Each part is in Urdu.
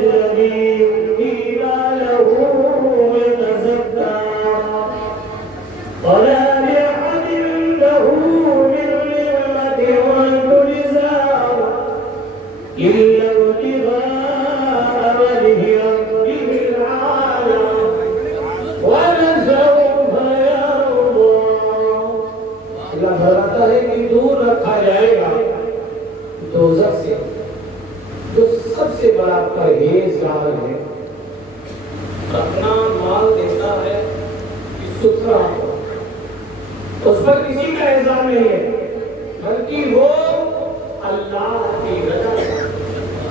الذي قيل له يتزكى ولا لأحد عنده من نعمة تجزى إلا ابتغاء وجه ربه الأعلى ولسوف يرضى. اللہ فرماتا ہے کہ دور رکھا جائے گا دوزخ سے جو سب سے بڑا پرہیزگار ہے، اپنا مال دیتا ہے کہ ستھرا ہو، اس پر کسی کا احسان نہیں ہے، بلکہ وہ اللہ کی رضا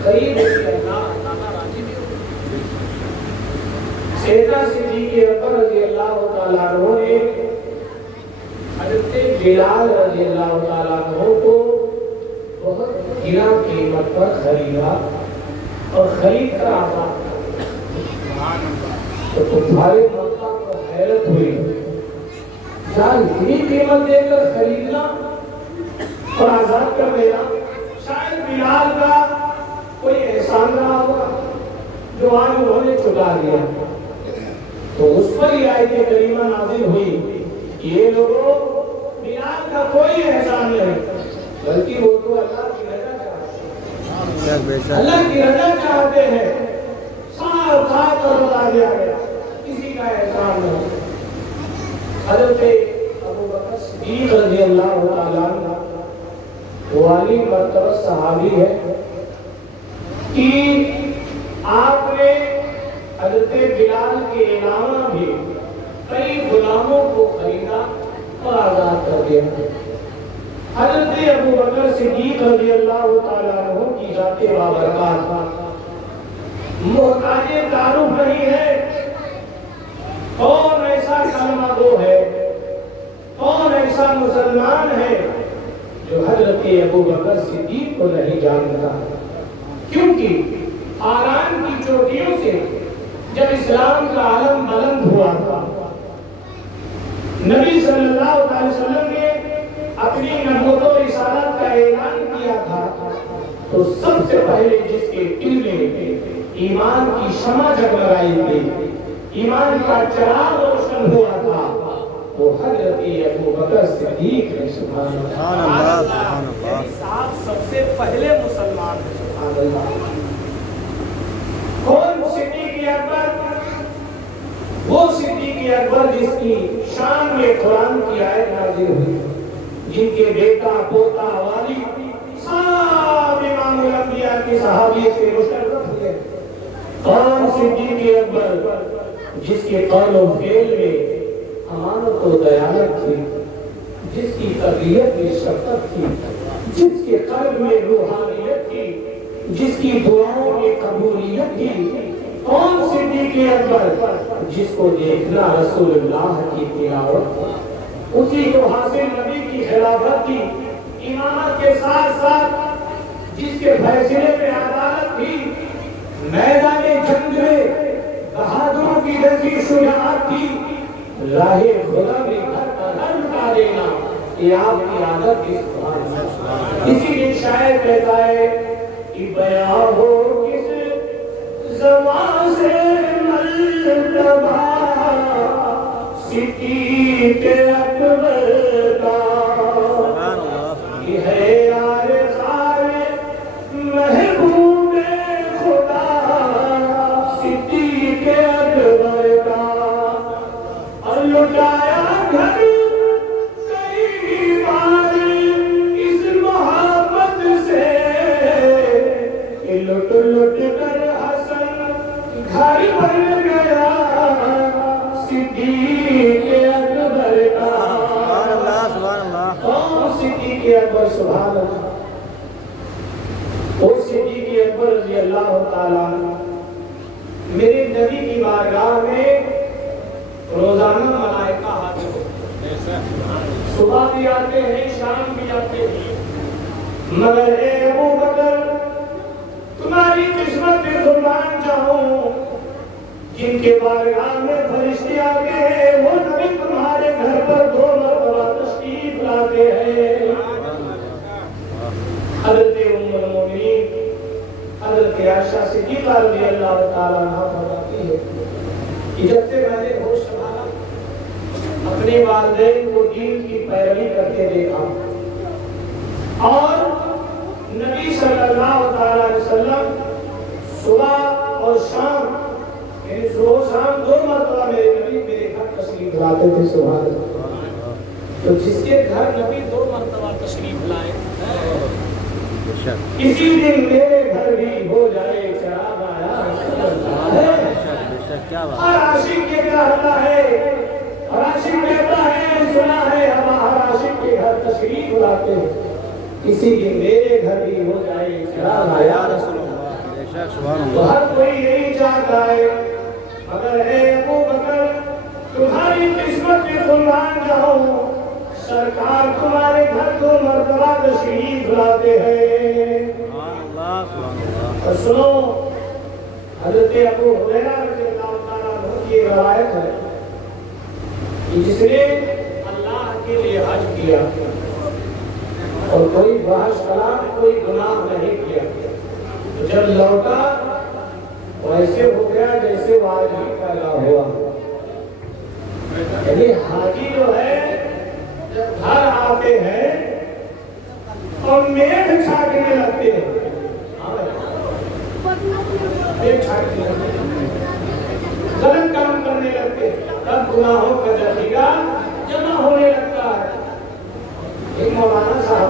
قریب ہے کہ اللہ تعالیٰ راضی بھی ہو۔ سیدنا صدیق اکبر رضی اللہ تعالیٰ عنہ نے حضرت بلال رضی اللہ تعالیٰ عنہ کو بہت گران قیمت پر خریدا اور خرید کر آزاد کر دیا۔ تو تمہارے مکہ کو حیرت ہوئی، کیا اتنی قیمت دے کر خریدنا اور آزاد کر دینا؟ شاید بلال کا کوئی احسان رہا ہوگا جو آج انہوں نے چکا دیا۔ تو اس پر ہی آیت کریمہ نازل ہوئی کہ یہ لوگوں بلال کا کوئی احسان نہیں، بلکہ وہ تو اللہ کی رضا چاہتے ہیں، اللہ کی رضا چاہتے ہیں۔ صاف صاف کر بتا دیا گیا کسی کا احسان نہیں۔ حضرت ابو بکر صدیق رضی اللہ تعالیٰ عنہ والی مرتبہ صحابی ہے کہ آپ نے حضرت بلال کے علاوہ بھی کئی غلاموں کو خریدا اور آزاد کر دیا۔ حضرت ابو بکر صدیق رضی اللہ تعالیٰ عنہ کی ذات بابرکات محتاج تعارف نہیں ہے۔ کون ایسا کلمہ گو ہے، کون ایسا مسلمان ہے جو حضرت ابو بکر صدیق کو نہیں جانتا؟ کیونکہ آران کی چوٹیوں سے جب اسلام کا علم بلند ہوا تھا، نبی صلی اللہ علیہ وسلم نے اپنی نبوت و رسالت کا اعلان کیا تھا، تو سب سے پہلے جس کے دل میں ایمان کی شمع جگمگائی تھی، ایمان کا چراغ روشن ہوا تھا، وہ حضرت ابو بکر صدیق ہے۔ سبحان اللہ، سبحان اللہ، صاحب سب سے پہلے مسلمان ہے۔ سبحان اللہ۔ کون صدیق اکبر؟ وہ صدیق اکبر جس کی شان میں قرآن کی آیت نازل ہوئی، جن کے بیٹا پوتا والی سب امام الانبیاء کی صحابیت سے مشرف ہوئے۔ کون صدیق اکبر جس کے قول و فعل میں امانت و دیانت تھی، جس کی طبیعت میں شفقت تھی، جس کے قلب میں روحانیت تھی، جس کی دعاؤں میں قبولیت تھی؟ کون صدیق اکبر جس کو دیکھنا رسول اللہ کی تلاوت، اسی کو حاصل نبی کی خلافت کی امامت کے ساتھ ساتھ جس کے فیصلے میں عدالت تھی، میدان جنگ میں بہادروں کی جیسی شجاعت تھی، راہ خدا میں گھر کا گھر لٹا دینا، یہ آپ کی عادت کی۔ اسی لیے شاعر کہتا ہے کہ بیاں ہو کس زمان سے مرتبہ صدیق اکبر کا، یہ ہے یار غار محبوب خدا صدیق اکبر کا، اور لٹایا گھر کئی بار اس محبت سے کہ لٹ لٹ کر حسن گھر بن گیا صدیق اکبر کا۔ سبحان اللہ، سبحان اللہ۔ کون صدیق اکبر؟ سبحان اللہ۔ وہ صدیق اکبر رضی اللہ تعالیٰ عنہ میرے نبی کی بارگاہ میں روزانہ ملائکہ حاضر ہوتے ہیں، صبح بھی آتے ہیں، شام بھی آتے ہیں، مگر اے ابو بکر تمہاری قسمت پہ قربان جاؤں، جن کے بارگاہ میں فرشتے آتے ہیں وہ نبی تمہارے گھر پر 2 مرتبہ تشریف لاتے ہیں۔ حضرت ام المومنین حضرت حضرت عائشہ صدیقہ رضی اللہ تعالیٰ عنہ فرماتی ہے کہ جب سے میں نے ہوش سنبھالا اپنے والدین کو دین کی پیروی کرتے دیکھا اور نبی صلی اللہ تعالیٰ علیہ وسلم صبح اور شام یعنی صبح و شام 2 مرتبہ میرے نبی میرے گھر تشریف لاتے تھے. سبحان اللہ. تو جس کے گھر نبی 2 مرتبہ تشریف لائے کسی دن میرے گھر بھی ہو جائے چراغ آیا. ہر عاشق یہ کہتا ہے ہر عاشق کہتا ہے سنا ہے ہم ہر عاشق کے گھر تشریف لاتے ہیں کسی دن میرے گھر بھی ہو جائے چراغ آیا. تو ہر کوئی یہی چاہتا ہے مگر اے ابو بکر تمہاری قسمت میں قربان جاؤں سرکار تمہارے گھر 2 مرتبہ تشریف لاتے ہیں. اور سنو حضرت ابو ہریرہ رضی اللہ تعالیٰ عنہ کی روایت ہے کہ جس نے اللہ کے لیے حج کیا اور کوئی بحث کلام کوئی گناہ نہیں کیا تو جب لوٹا ویسے ہو گیا جیسے واجب پیدا ہوا. یعنی حاجی جو ہے جب گھر آتے ہیں اور میڑ چھاٹنے لگتے ہیں غلط کام کرنے لگتے ہیں تب گناہوں کا ذخیرہ جمع ہونے لگتا ہے. ایک مولانا صاحب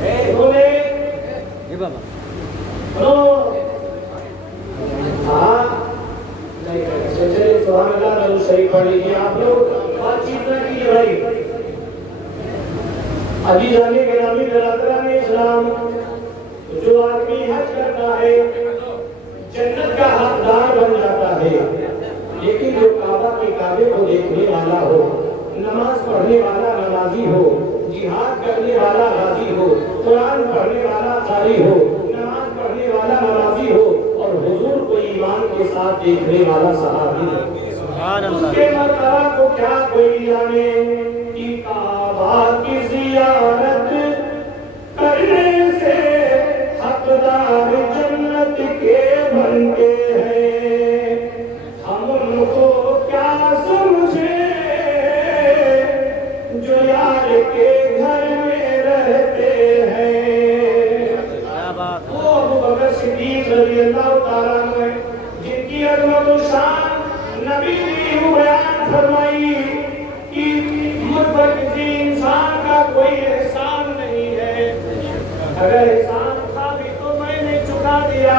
انہوں نے سبحان اللہ درود شریف پڑھ لیجیے. آپ لوگ بات چیت نہ کیجیے بھائی. علی جانے کے نامی برادران اسلام جو آدمی حج کرتا ہے جنت کا حقدار بن جاتا ہے لیکن جو کعبہ کے کعبے کو دیکھنے والا ہو نماز پڑھنے والا نمازی ہو جہاد کرنے والا غازی ہو قرآن پڑھنے والا قاری ہو نماز پڑھنے والا نمازی ہو اور حضور کو ایمان کے ساتھ دیکھنے والا صحابی ہو اس کے مرتبہ کو کیا کوئی جانے کہ کعبہ کی زیارت کرنے سے حقدار جنت کے بنتے ہیں. ہم ان کو کیا سمجھے جو یار کے گھر میں رہتے ہیں. وہ ابو بکر صدیق رضی اللہ تعالیٰ عنہ جن کی عظمت و شان نبی نے یوں بیان فرمائی کہ مجھ پر کسی انسان کا کوئی احسان نہیں ہے اگر احسان تھا بھی تو میں نے چکا دیا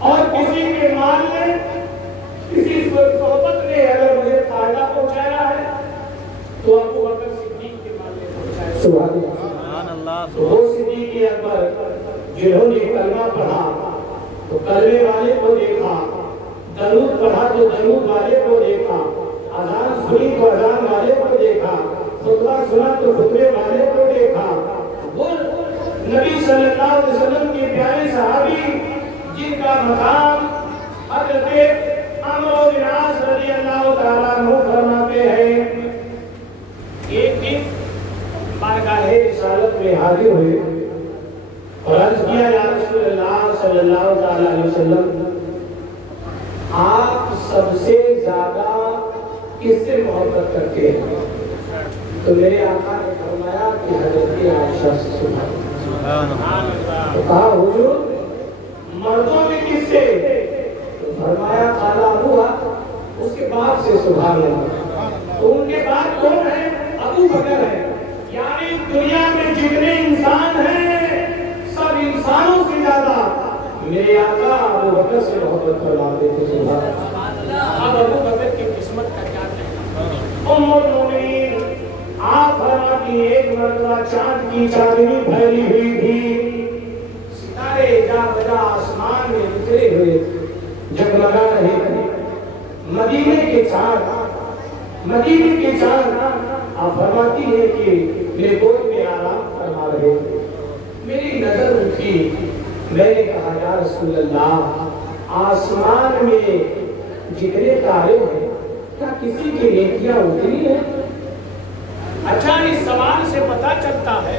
اور کسی کے مال نے کسی صحبت نے اگر مجھے فائدہ پہنچایا ہے تو ابو بکر صدیق کے مال نے پہنچایا. سبحان اللہ. وہ صدیق اکبر جنہوں نے کلمہ پڑھا تو کلمے والے کو دیکھا درود پڑھا تو درود والے کو دیکھا اذان سنی تو اذان والے کو دیکھا خطبہ سنا تو خطبے والے کو دیکھا. وہ نبی صلی اللہ علیہ وسلم کے پیارے صحابی جن کا مقام حضرت عمرو بن عاص رضی اللہ تعالیٰ عنہ فرماتے ہیں ایک دن بارگاہ رسالت میں حاضر ہوئے اور عرض کیا یا رسول اللہ صلی اللہ تعالیٰ علیہ وسلم آپ سب سے زیادہ کس سے محبت کرتے ہیں تو میرے آقا نے فرمایا کہ حضرت عائشہ سے. سبحان اللہ. تو کہا حضور مردوں میں کس سے تو فرمایا قال ابوہا اس کے باپ سے. سبحان اللہ. تو ان کے باپ کون ہیں ابو بکر ہیں. یعنی دنیا میں جتنے انسان ہیں سب انسانوں سے زیادہ میرے آقا ابو بکر سے محبت فرماتے تھے. سبحان اللہ. اب ابو بکر کی قسمت کا کیا کہنا. ام المؤمنین آپ فرماتی ایک مرتبہ چاند کی چاندنی پھیلی ہوئی تھی ستارے جا بجا آسمان میں اترے ہوئے جگمگا رہے تھے. مدینے کے چاند آپ فرماتی ہے کہ میرے گود میں آرام فرما رہے تھے. میری نظر اٹھی میں نے کہا یا رسول اللہ آسمان میں جتنے تارے ہیں کیا کسی کی نیکیاں اتری ہیں. اچھا اس سوال سے پتا چلتا ہے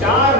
4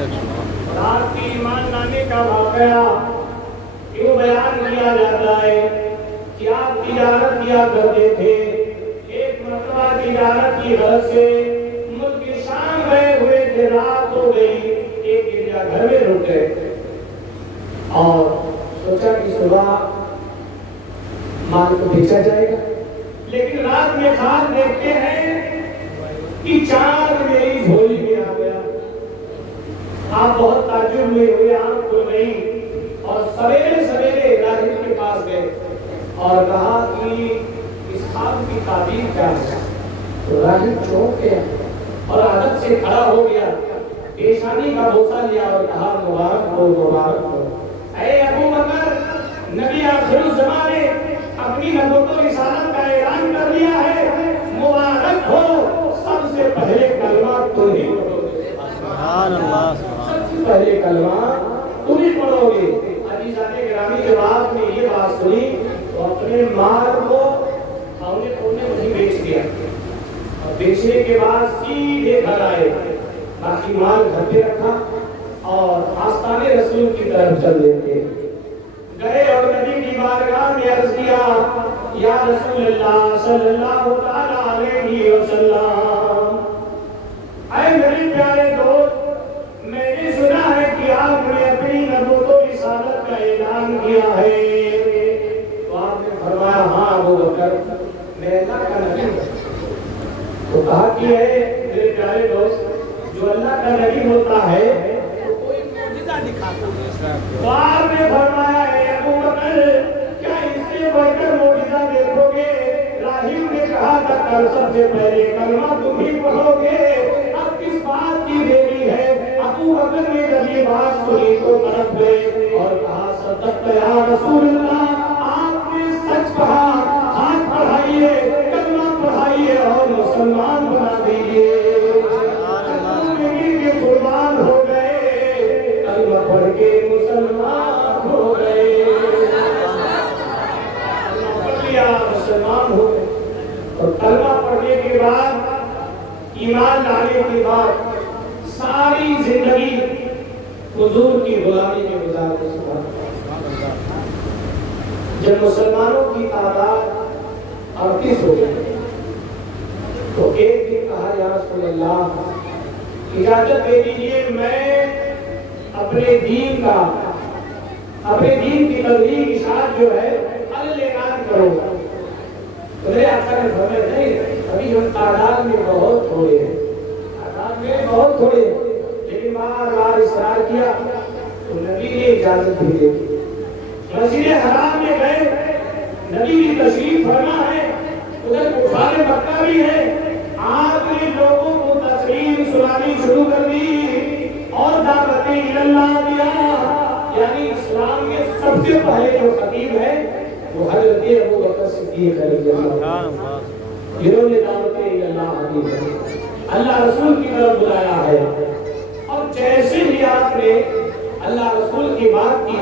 رات کی ایمان لانے کا واقعہ یوں بیان کیا جاتا ہے کہ آپ تجارت کیا کرتے تھے. ایک مرتبہ تجارت کی غرض سے ملک شام گئے ہوئے تھے. رات ہو گئی, ایک گرجا گھر میں رک گئے اور سوچا کہ صبح مال کو بیچا جائے گا. لیکن رات میں خواب دیکھتے ہیں کہ چاند میری جھولی میں آ گیا. آپ بہت تعجب میں ہوئے, آنکھ کھل گئی اور سویرے سویرے راہب کے پاس گئے اور کہا کہ اس خواب کی تعبیر کیا ہے. تو راہب چونک گیا اور ادب سے کھڑا ہو گیا, پیشانی کا بوسہ لیا اور کہا مبارک ہو مبارک ہو. اے ابو بکر, نبی آخر الزمان نے اپنی نبوت و رسالت کا اعلان کر دیا ہے, مبارک ہو. سب سے پہلے کلمہ تم ہی پڑھو گے. سبحان اللہ. سب سے پہلے کلمہ تم ہی پڑھو گے. عزیزان گرامی جب آپ نے یہ بات سنی تو اپنے مال کو اونے پونے وہیں بیچ دیا اور بیچنے کے بعد سیدھے گھر آئے. باقی مال گھر پہ رکھا اور آستانے رسول کی طرف چل دیتے گئے اور نبی کی بارگاہ میں عرض کیا, یا رسول اللہ صلی اللہ تعالی علیہ وسلم, اے میرے پیارے دوست, میں نے سنا ہے کہ آپ نے اپنی نبوت و رسالت کا اعلان کیا ہے. تو آپ نے فرمایا ہاں ابو بکر, میں اللہ کا نبی ہوں. تو کہا کہ ہے میرے پیارے دوست, جو اللہ کا نبی ہوتا ہے تو کوئی معجزہ دکھاتا ہے. تو آپ نے فرمایا ہے ابو بکر, کیا اس سے بڑھ کر معجزہ دیکھو گے؟ راہب نے کہا تھا کل سب سے پہلے کلمہ تم ہی پڑھو گے, اب کس بات کی دیری ہے؟ ابو بکر نے جب یہ بات سنی تو تڑپ گئے اور کہا صدقت یا رسول اللہ, آپ نے سچ کہا. ہاتھ بڑھائیے, کلمہ پڑھائیے اور مسلمان بنا دیجیے. قربان ہو گئے, کلمہ پڑھ کے مسلمان ہو گئے. مسلمان ہو گئے اور کلمہ پڑھنے کے بعد, ایمان لانے کے بعد ساری زندگی حضور کی غلامی میں گزار دے. جب مسلمانوں کی تعداد 38 ہو گئی تو ایک دن کہا یا رسول اللہ, اجازت دے دیجیے میں اپنے دین کی تبلیغ اشاعت جو ہے اعلان کروں گا. تو میرے آقا نے فرمایا نہیں, ابھی ہم تعداد میں بہت تھوڑے ہیں, لیکن بار بار اصرار کیا تو نبی نے اجازت بھی دے دی. مسجد حرام میں گئے, نبی کی تشریف فرما ہے, ادھر کفار مکہ بھی ہے. آپ نے لوگوں کو تقریر سنانی شروع کر دی اور دعوت اللہ دیا. یعنی اسلام میں سب سے پہلے جو خطیب ہے وہ حضرت ابو بکر صدیق رضی اللہ عنہ, جنہوں نے دعوت اللہ دی ہے, اللہ رسول کی طرف بلایا ہے. اور جیسے ہی آپ نے اللہ رسول کی بات کی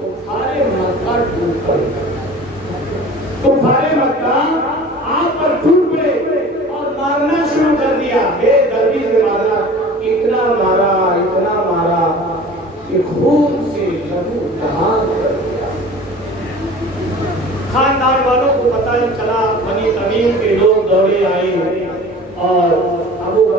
تو سارے مکہ ٹوٹ پڑے, آپ پر ٹوٹ پڑے اور مارنا شروع کر دیا.